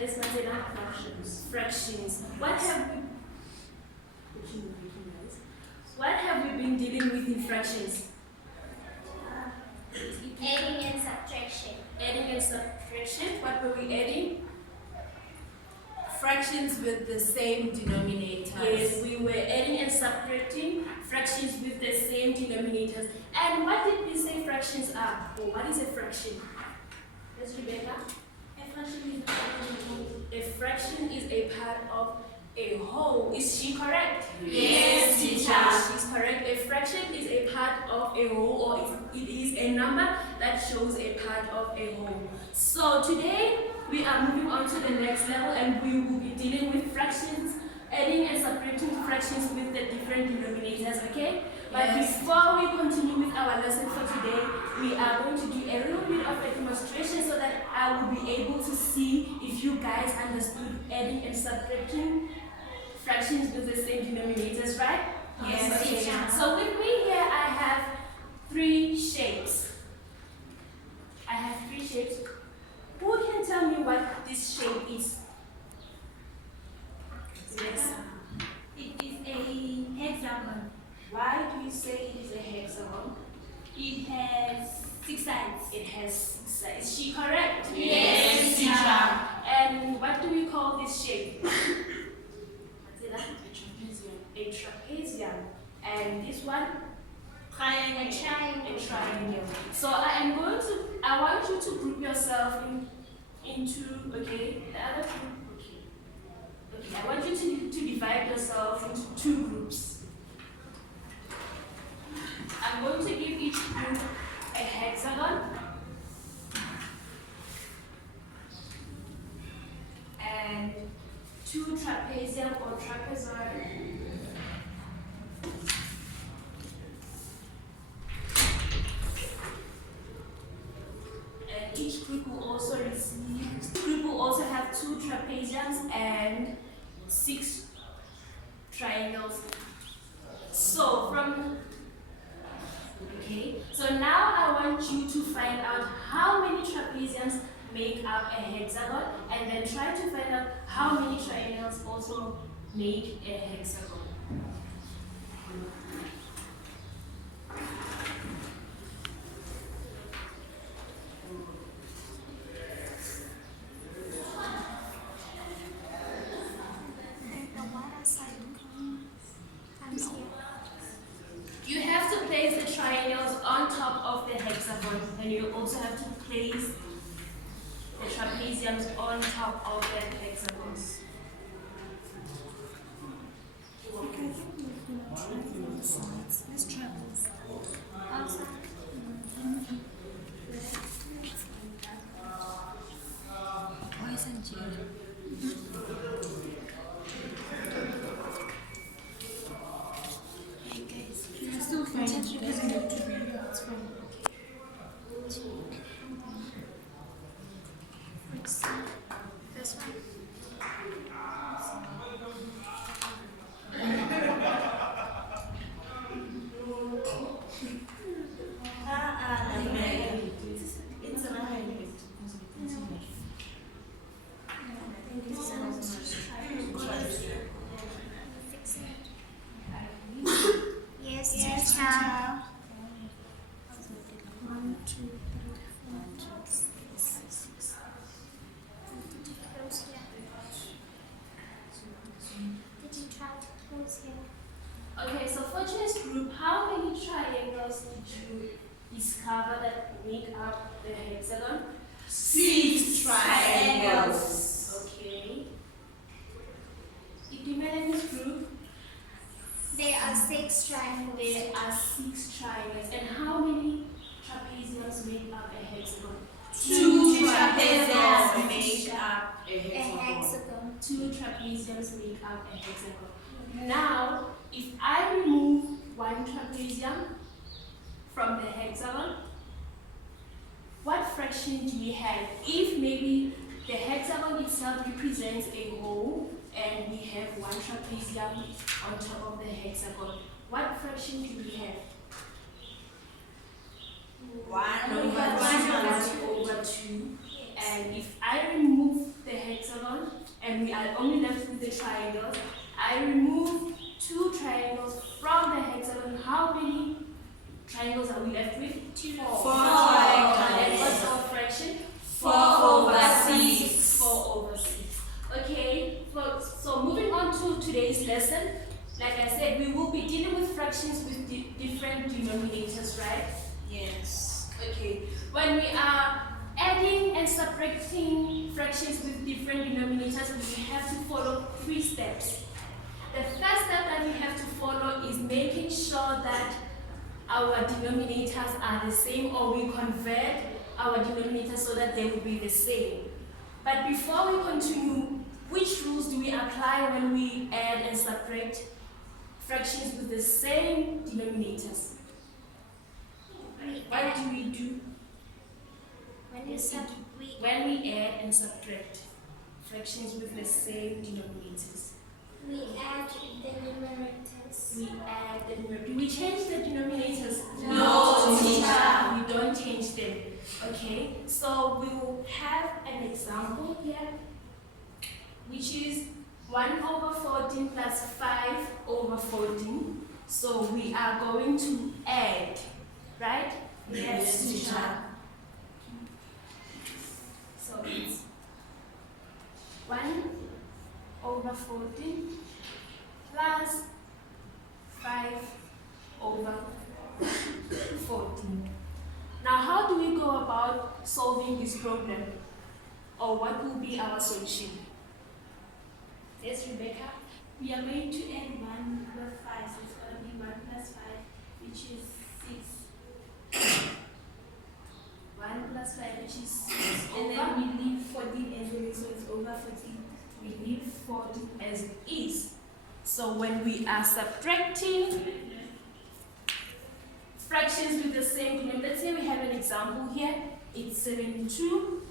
Yes, Matilda. Fractions. Fractions. What have we been dealing with in fractions? Adding and subtraction. Adding and subtraction. What were we adding? Fractions with the same denominators. Yes, we were adding and subtracting fractions with the same denominators. And what did we say fractions are? Or what is a fraction? Yes, Rebecca? A fraction is a part of a whole. Is she correct? Yes, teacher. She's correct. A fraction is a part of a whole, or it is a number that shows a part of a whole. So today we are moving on to the next level, and we will be dealing with fractions, adding and subtracting fractions with the different denominators, okay? But before we continue with our lesson for today, we are going to do a little bit of a demonstration so that I will be able to see if you guys understood adding and subtracting fractions with the same denominators, right? Yes, Okay. teacher. So with me here I have 3 shapes. I have 3 shapes. Who can tell me what this shape is? Yes. It is a hexagon. Why do you say it is a hexagon? It has 6 sides. It has 6 sides. Is she correct? Yes, teacher. And what do we call this shape? Matilda? A trapezium. And this one? Triangle. A triangle. So I want you to group yourself into, okay, the other group, okay. I want you to divide yourself into 2 groups. I'm going to give each group a hexagon and 2 trapezium or trapezoid. And each group will also have 2 trapeziums and 6 triangles. So now I want you to find out how many trapeziums make up a hexagon, and then try to find out how many triangles also make a hexagon. You have to place the triangles on top of the hexagon, and you also have to place the trapeziums on top of the hexagons. Yes, teacher. 1, 2, 3, 4, 5, 6. Close here. Did you try to close here? Okay, so for this group, how many triangles did you discover that make up the hexagon? 6 triangles. Okay. Did you manage this group? There are 6 triangles. There are 6 triangles. And how many trapeziums make up a hexagon? 2 trapeziums make up a A hexagon. hexagon. 2 trapeziums make up a hexagon. Now, if I remove 1 trapezium from the hexagon, what fraction do we have? If maybe the hexagon itself represents a whole and we have 1 trapezium on top of the hexagon, what fraction do we have? 1 over 2. And if I remove the hexagon and we are only left with the triangles, I remove 2 triangles from the hexagon. How many triangles are we left with? 4 And what's our fraction? 4/6. 4/6. Okay, so moving on to today's lesson. Like I said, we will be dealing with fractions with different denominators, right? Yes. Okay, when we are adding and subtracting fractions with different denominators, we have to follow 3 steps. The first step that we have to follow is making sure that our denominators are the same, or we convert our denominators so that they will be the same. But before we continue, which rules do we apply when we add and subtract fractions with the same denominators? What do we do when we add and subtract fractions with the same denominators? We add the numerators. We add the numerator. Do we change the denominators? No, teacher. We don't change them. Okay, so we will have an example here, which is 1/14 plus 5/14. So we are going to add, right? Yes, teacher. So it's 1/14 plus 5/14. Now, how do we go about solving this problem? Or what will be our solution? Yes, Rebecca? We are going to add 1 with 5, so it's going to be 1 plus 5, which is 6. 1 plus 5, which is 6 And over. then we leave 14 as well, so it's over 14. We leave 14 as it is. So when we are subtracting fractions with the same denominator, let's say we have an example here. It's 72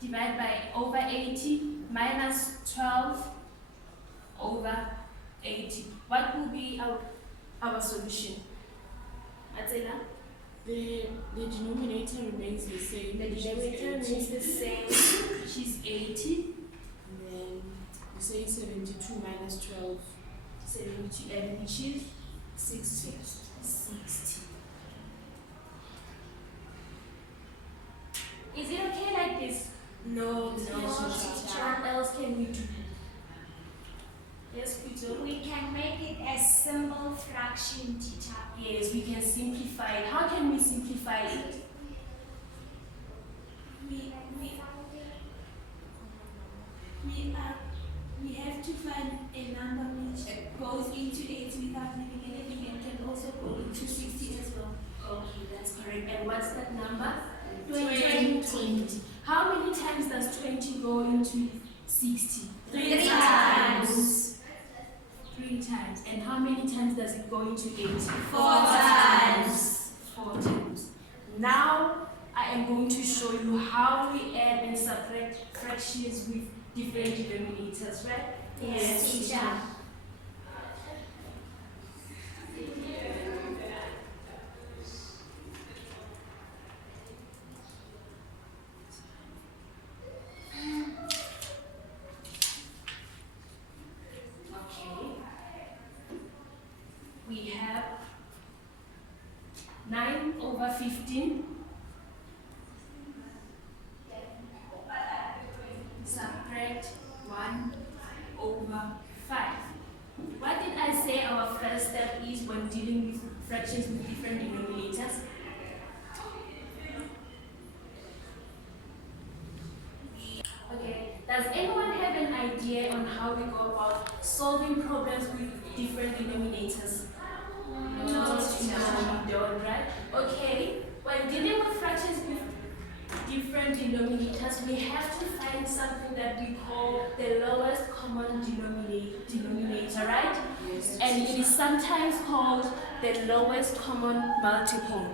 divided by over 80 minus 12 over 80. What will be our solution? Matsela? The denominator remains the same. The denominator remains the same, which is 80. And then you say 72 minus 12. 72, and which is 60. 60. Is it okay like this? No, What else can we do? Yes, Kuto? We can make it a simple fraction, teacher. Yes, we can simplify it. How can we simplify it? We have to find a number which goes into 8 without leaving anything and can also go into 60 as well. Okay, that's correct. And what's that number? 20. 20. How many times does 20 go into 60? 3 times. 3 times. And how many times does it go into 80? 4 times. 4 times. Now I am going to show you how we add and subtract fractions with different denominators, right? Yes, teacher. Okay. We have 9/15. Subtract 1/5. What did I say our first step is when dealing with fractions with different denominators? Okay, does anyone have an idea on how we go about solving problems with different denominators? No, we don't, right? Okay, when dealing with fractions with different denominators, we have to find something that we call the lowest common denominator, right? Yes. And it is sometimes called the lowest common multiple.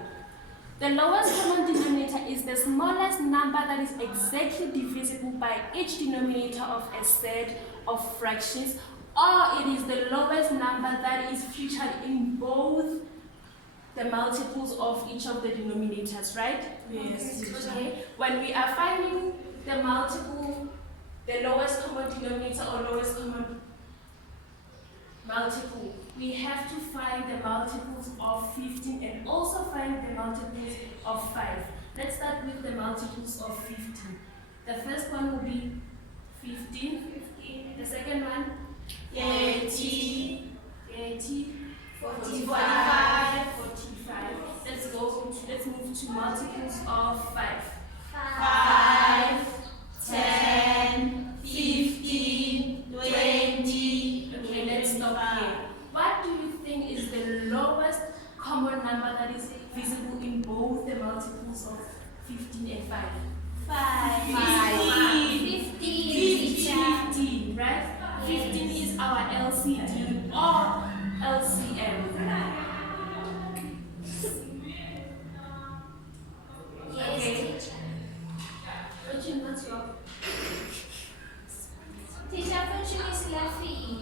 The lowest common denominator is the smallest number that is exactly divisible by each denominator of a set of fractions, or it is the lowest number that is featured in both the multiples of each of the denominators, right? Yes. Okay. When we are finding the multiple, the lowest common denominator or lowest common multiple, we have to find the multiples of 15 and also find the multiples of 5. Let's start with the multiples of 15. The first one will be 15. The second one, 30, 45. Let's move to multiples of 5. 5, 10, 15, 20. Okay, let's stop here. What do you think is the lowest common number that is visible in both the multiples of 15 and 5? 15, right? 15 is our LCD or LCM. Okay. Fortune, what's your? Teacher, Fortune is laughing.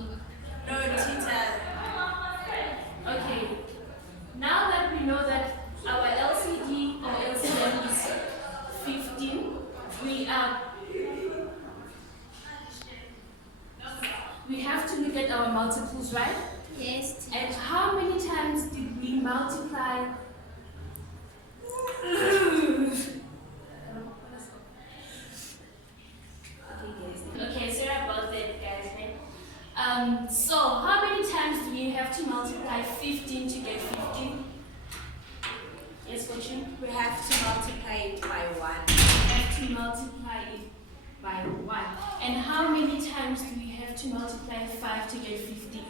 No, teacher. Okay. Now that we know that our LCD or LCM is 15, we have to look at our multiples, right? Yes. And how many times did we multiply? Okay, sorry about that, guys. So how many times do we have to multiply 15 to get 15? Yes, Fortune? We have to multiply it by 1. We have to multiply it by 1. And how many times do we have to multiply 5 to get 50?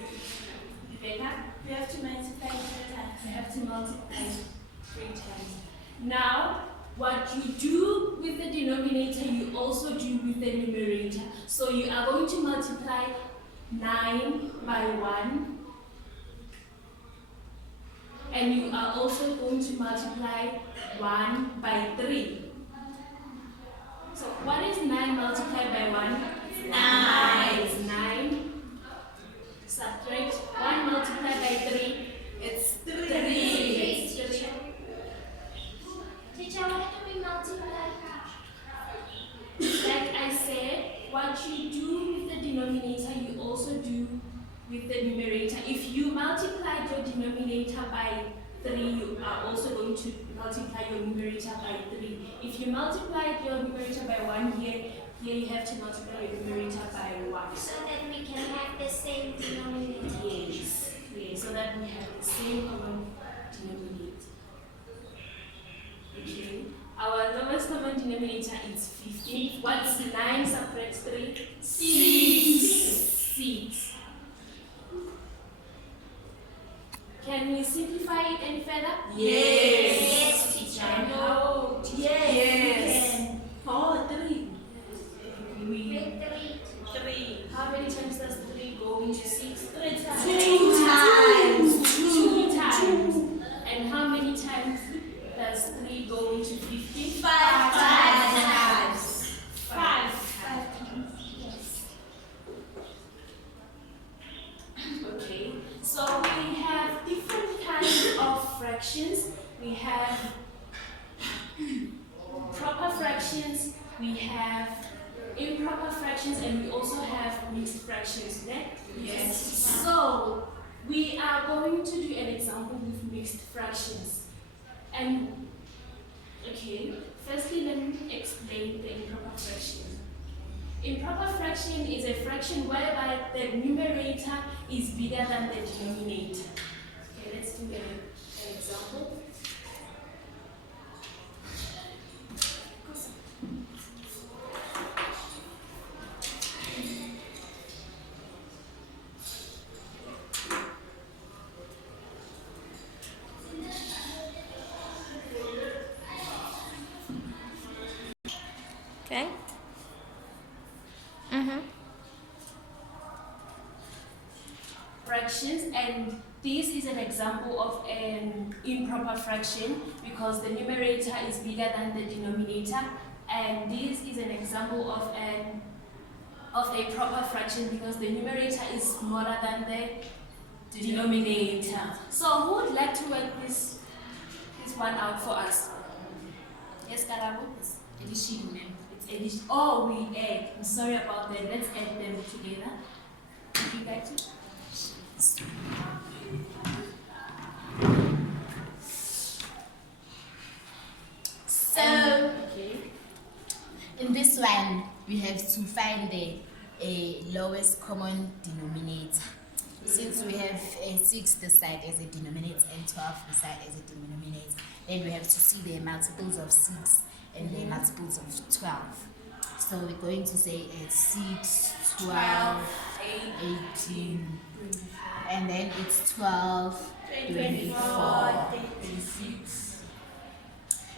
Rebecca? We have to multiply 3 times. We have to multiply 3 times. Now, what you do with the denominator, you also do with the numerator. So you are going to multiply 9 by 1. And you are also going to multiply 1 by 3. So what is 9 multiplied by 1? 9. It's 9. Subtract 1 multiplied by 3. It's 3. It's 3. Teacher, what do we multiply? Like I said, what you do with the denominator, you also do with the numerator. If you multiply your denominator by 3, you are also going to multiply your numerator by 3. If you multiply your numerator by 1 here you have to multiply your numerator by 1. So that we can have the same denominator. Yes, so that we have the same common denominator. Okay, our lowest common denominator is 15. What's 9 subtract 3? 6. Can we simplify it any further? Yes, teacher. No. Yes. Oh, 3. With 3. 3. How many times does 3 go into 6? 3 times. 2 times. 2 times. And how many times does 3 go into 15? 5 times. 5. 5 times. Yes. Okay. So we have different kinds of fractions. We have proper fractions, we have improper fractions, and we also have mixed fractions, right? Yes. So we are going to do an example with mixed fractions. And okay, firstly let me explain the improper fraction. Improper fraction is a fraction whereby the numerator is bigger than the denominator. Okay, let's do an example. Okay. Fractions, and this is an example of an improper fraction because the numerator is bigger than the denominator, and this is an example of a proper fraction because the numerator is smaller than the denominator. So who would like to work this one out for us? Yes, Karabo? It's It's addition. Oh, we add. I'm sorry about that. Let's add them together. Did you get it? So, Okay. in this one, we have to find the lowest common denominator. Since we have 6 this side as a denominator and 12 this side as a denominator, then we have to see the multiples of 6 and the multiples of 12. So we're going to say 6, 12, 18, and then it's 12, 24. 26.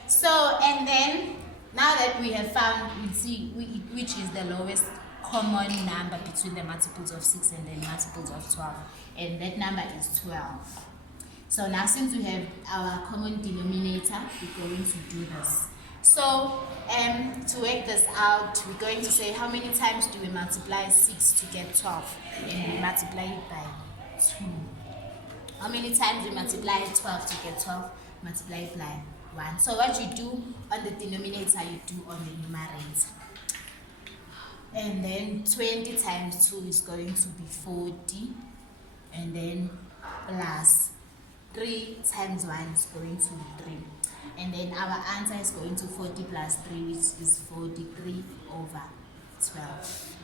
So, and then now that we have found, we see which is the lowest common number between the multiples of 6 and the multiples of 12, and that number is 12. So now since we have our common denominator, we're going to do this. So to work this out, we're going to say how many times do we multiply 6 to get 12, and we multiply it by 2. How many times we multiply 12 to get 12? Multiply it by 1. So what you do on the denominator, you do on the numerator. And then 20 times 2 is going to be 40. And then plus 3 times 1 is going to be 3. And then our answer is going to 40 plus 3, which is 43 over 12.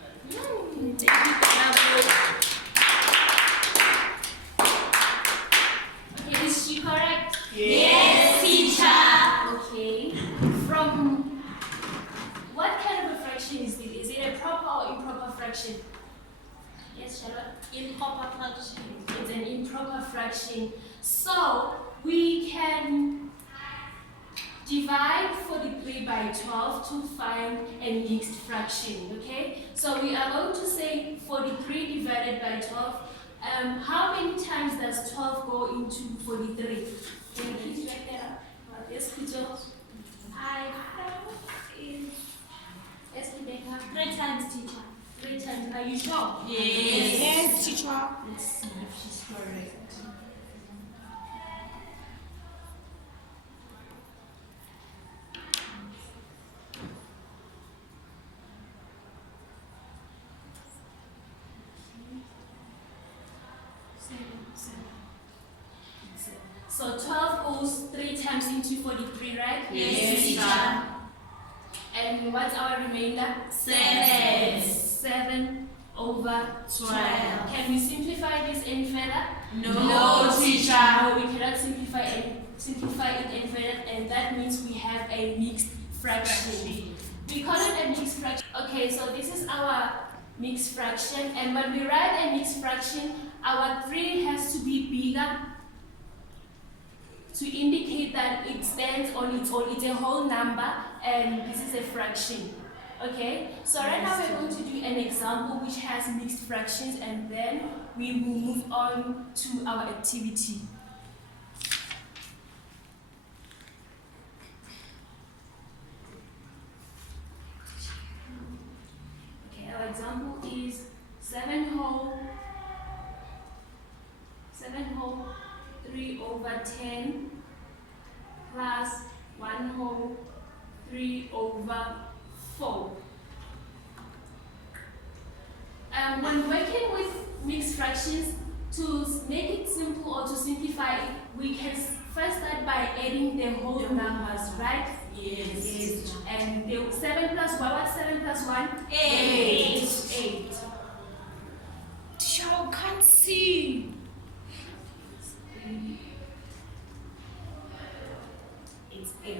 Okay, is she correct? Yes, teacher. Okay. From what kind of a fraction is it? Is it a proper or improper fraction? Yes, Charlotte? Improper fraction. It's an improper fraction. So we can divide 43 by 12 to find a mixed fraction, okay? So we are going to say 43 divided by 12. How many times does 12 go into 43? Can you please write that up? Yes, Kujo. I found is Yes, Rebecca. 3 times, teacher. 3 times. Are you sure? Yes, teacher. Let's see if she's correct. So 12 goes 3 times into 43, right? Yes, teacher. And what's our remainder? 7. 7 over 12. Can we simplify this any further? No, teacher. No, we cannot simplify it any further, and that means we have a mixed fraction. We call it a mixed fraction. Okay, so this is our mixed fraction, and when we write a mixed fraction, our 3 has to be bigger to indicate that it stands on its own. It's a whole number, and this is a fraction. Okay, so right now we're going to do an example which has mixed fractions, and then we will move on to our activity. Okay, our example is 7 whole 3 over 10 plus 1 whole 3 over 4. When working with mixed fractions, to make it simple or to simplify it, we can first start by adding the whole numbers, right? Yes. And the 7 plus 1, what's 7 plus 1? 8. 8. Teacher, I can't see. It's 8.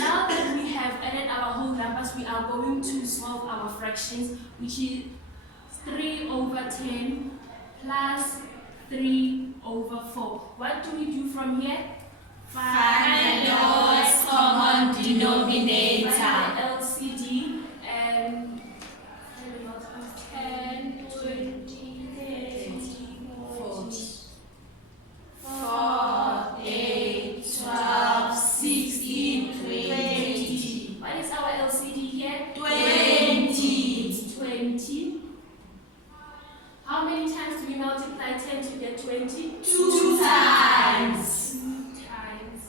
Now that we have added our whole numbers, we are going to solve our fractions, which is 3 over 10 plus 3 over 4. What do we do from here? Find the lowest common denominator. LCD and 10, 20, 30, 40. 4, 8, 12, 16, 20. What is our LCD here? 20. It's 20. How many times do we multiply 10 to get 20? 2 times. 2 times.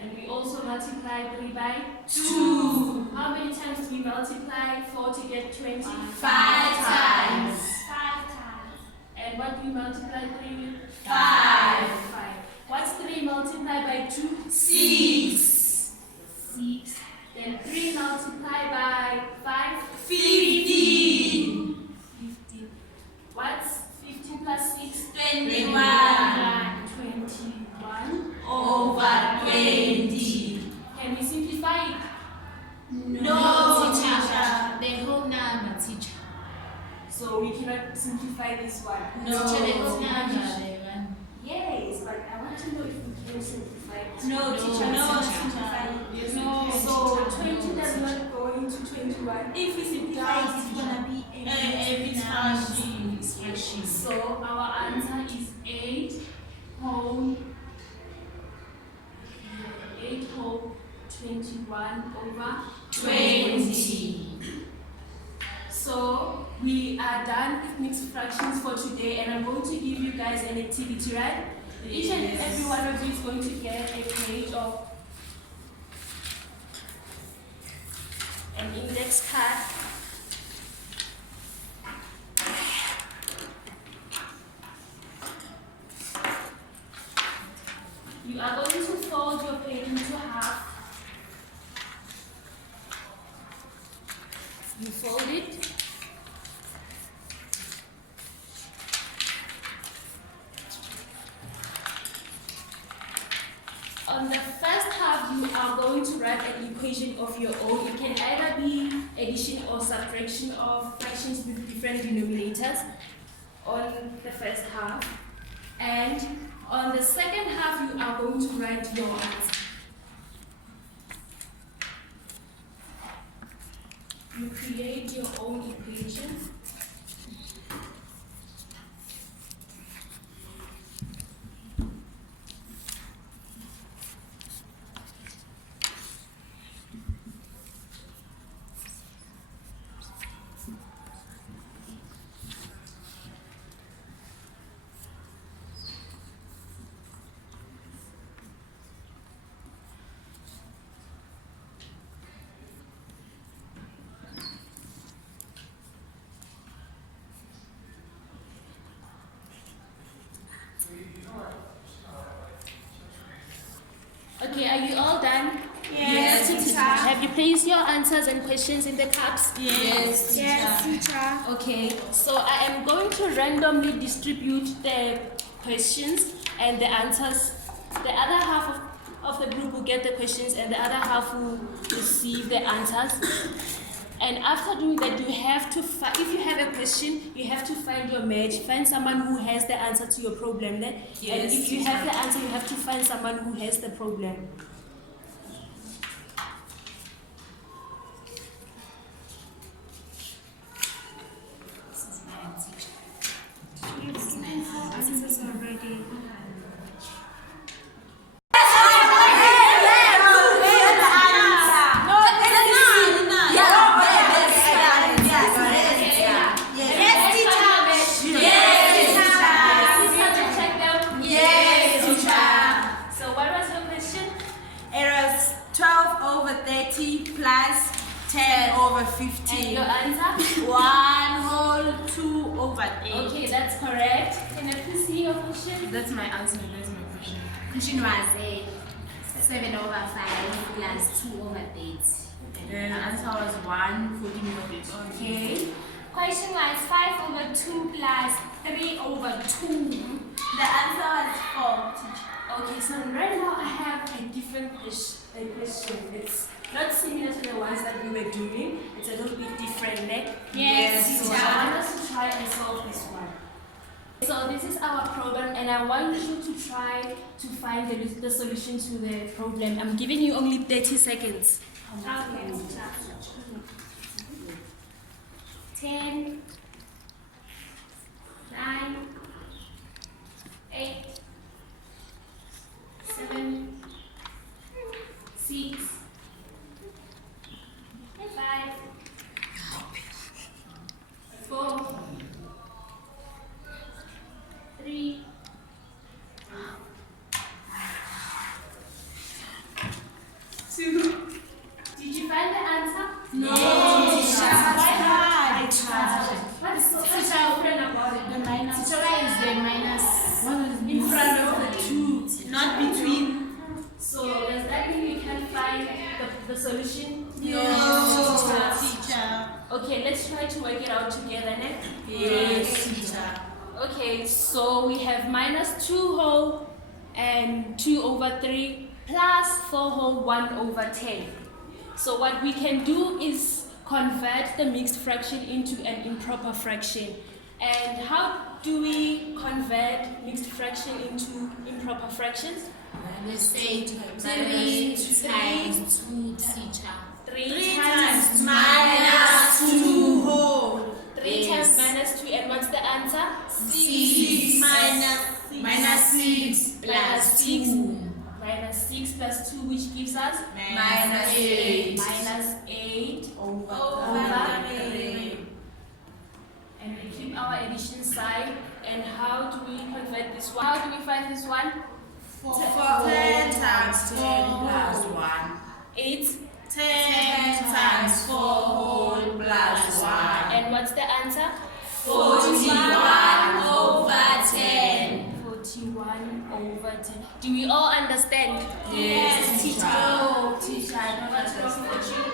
And we also multiply 3 by 2. How how many times do we multiply 4 to get 20? 5 times. 5 times. And what do we multiply 3 with? 5. 5. What's 3 multiplied by 2? 6. 6. Then 3 multiplied by 5? 15. 15. What's 15 plus 6? 21. 21 Over 20. Can we simplify it? No, teacher. The whole number, teacher. So we cannot simplify this one. No. Teacher, the whole number. Yes, but I want to know if we can simplify it. No, teacher, no, simplify it. Yes, no. So 20 does not go into 21. If we simplify it, It's gonna be Every fraction. so our answer is 8 whole 21 over 20. So we are done with mixed fractions for today, and I'm going to give you guys an activity, right? Each and every one of you is going to get a page of an index card. You are going to fold your page into half. You fold it. On the first half, you are going to write an equation of your own. It can either be addition or subtraction of fractions with different denominators on the first half. And on the second half, you are going to write your answer. You create your own equation. Okay, are you all done? Yes, teacher. Have you placed your answers and questions in the cups? Yes, teacher. Okay, so I am going to randomly distribute the questions and the answers. The other half of the group will get the questions and the other half will receive the answers. And after doing that, you have to if you have a question, you have to find your match. Find someone who has the answer to your problem. And if you have the answer, you have to find someone who has the problem. Answers are ready. Plus 10 over 15. And your answer? 1 whole 2 over 8. Okay, that's correct. Can I please see your question? That's my answer. That's my question. Question was 7 over 5 plus 2 over 8. The answer was 1 14 over 8. Okay. Question was 5 over 2 plus 3 over 2. The answer was 4, teacher. Okay, so right now I have a different question. It's not similar to the ones that we were doing. It's a little bit different, right? Yes, So I want us to try and solve this one. So this is our problem, and I want you to try to find the solution to the problem. I'm giving you only 30 seconds. Okay. 10, 9, 8, 7, 6, 5, 4, 3, 2. Did you find the answer? Teacher, why is there minus in front of the 2. Not between. So does that mean we can find the solution? Teacher. Okay, let's try to work it out together then. Yes, teacher. Okay, so we have minus 2 whole and 2 over 3 plus 4 whole 1 over 10. So what we can do is convert the mixed fraction into an improper fraction. And how do we convert mixed fraction into improper fractions? let's say 3 times 2, teacher. 3 times minus 2 whole. 3 times minus 2, and what's the answer? 6 Minus 6 plus 2 Minus 6 plus 2, which gives us? minus 8 Minus 8 over over 3. And we keep our addition sign. And how do we convert this one? How do we find this one? 10 times 10 plus 1. 8. 10 times 4 whole plus 1. And what's the answer? 41 over 10. 41 over 10. Do we all understand? Yes, teacher. Oh, teacher, I don't understand with you.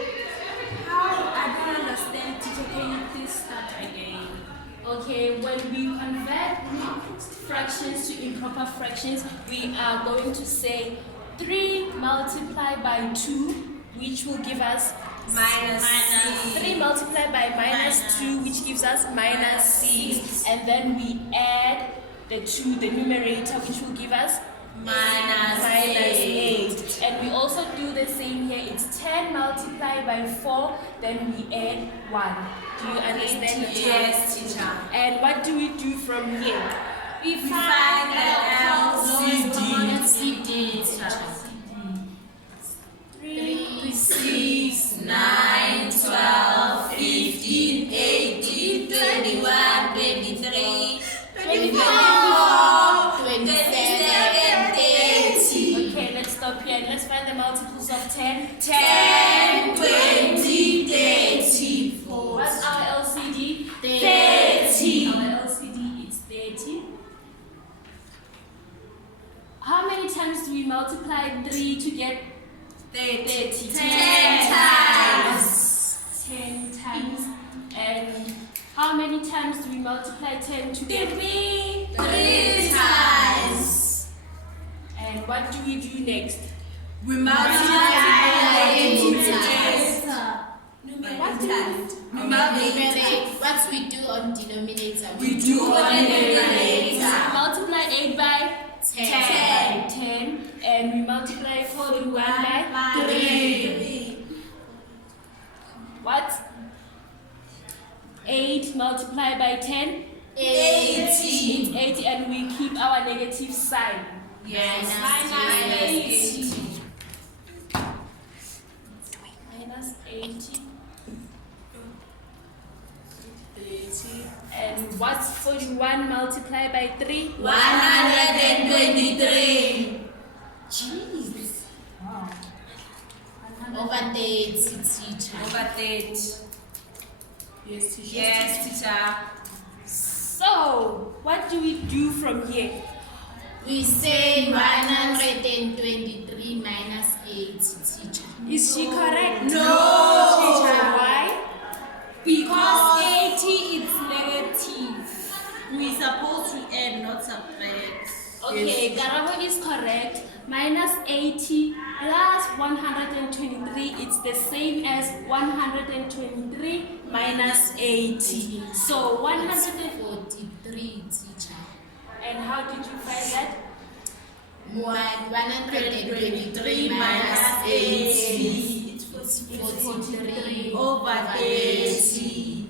How? I don't understand, teacher. Can you please start again? Okay, when we convert mixed fractions to improper fractions, we are going to say 3 multiplied by 2, which will give us Minus 3 multiplied by minus 2, which gives us minus 6. And then we add the 2, the numerator, which will give us Minus 8. And we also do the same here. It's 10 multiplied by 4, then we add 1. Do you understand? Yes, teacher. And what do we do from here? We find the LCD, teacher. 3, 6, 9, 12, 15, 18, 21, 23, 24, 27, 30. Okay, let's stop here and let's find the multiples of 10. 10, 20, 30. What's our LCD? 30. Our LCD is 30. How many times do we multiply 3 to get 30? 10 times. 10 times. And how many times do we multiply 10 to get 3 times. And what do we do next? We multiply What we do on denominator? We do on numerator. Multiply 8 by 10. 10. And we multiply 41 by 3. what? 8 multiplied by 10? 80. It's 80, and we keep our negative sign. Yes. Minus 80. And what's 41 multiplied by 3? 123. Jeez. Wow. Over 30, teacher. Over 30. Yes, teacher. Yes, teacher. So, what do we do from here? We say 123 minus 8, teacher. Is she correct? No. Teacher, why? Because 80 is negative. We supposed to add, not subtract. Okay, Garabo is correct. Minus 80 plus 123, it's the same as 123 minus 80. So 143, teacher. And how did you find that? 123 minus 80. It's 43 Over 80.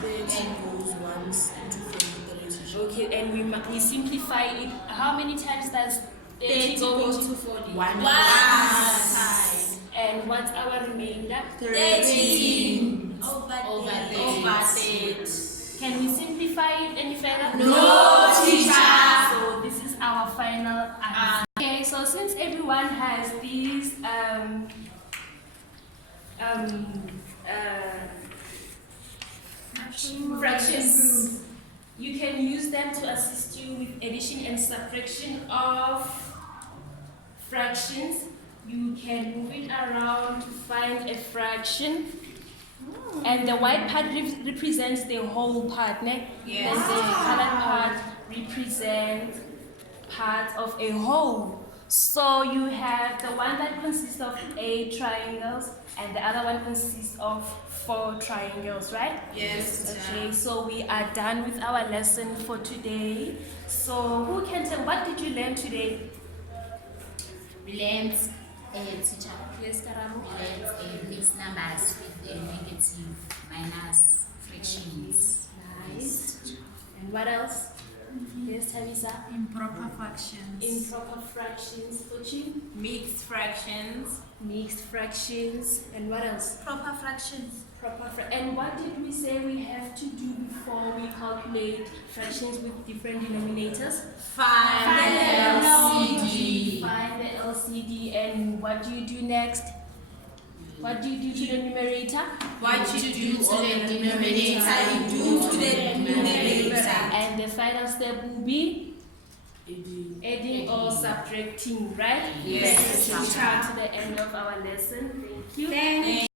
30 goes once into 43. Okay, and we simplify it. How many times does 30 go into 40? One Once. And what's our remainder? 13. over Over 30. 30. Can we simplify it any further? No, teacher. So this is our final answer. Okay, so since everyone has these fractions You can use them to assist you with addition and subtraction of fractions. You can move it around to find a fraction. And the white part represents the whole part, ne? Yes. And the colored part represents part of a whole. So you have the one that consists of 8 triangles and the other one consists of 4 triangles, right? Yes. Okay, so we are done with our lesson for today. So who can tell, what did you learn today? We learned teacher. Yes, Karamu. We learned mixed numbers with a negative minus fractions. Nice. And what else? Yes, Tavisa. Improper fractions. Improper fractions, Fuchi. Mixed fractions. Mixed fractions. And what else? Proper fractions. And what did we say we have to do before we calculate fractions with different denominators? Find the LCD. Find the LCD. And what do you do next? What do you do to the numerator? What you do to the denominator, you do to the numerator. And the final step will be adding or subtracting, right? Yes. Let's come to the end of our lesson. Thank you. Thank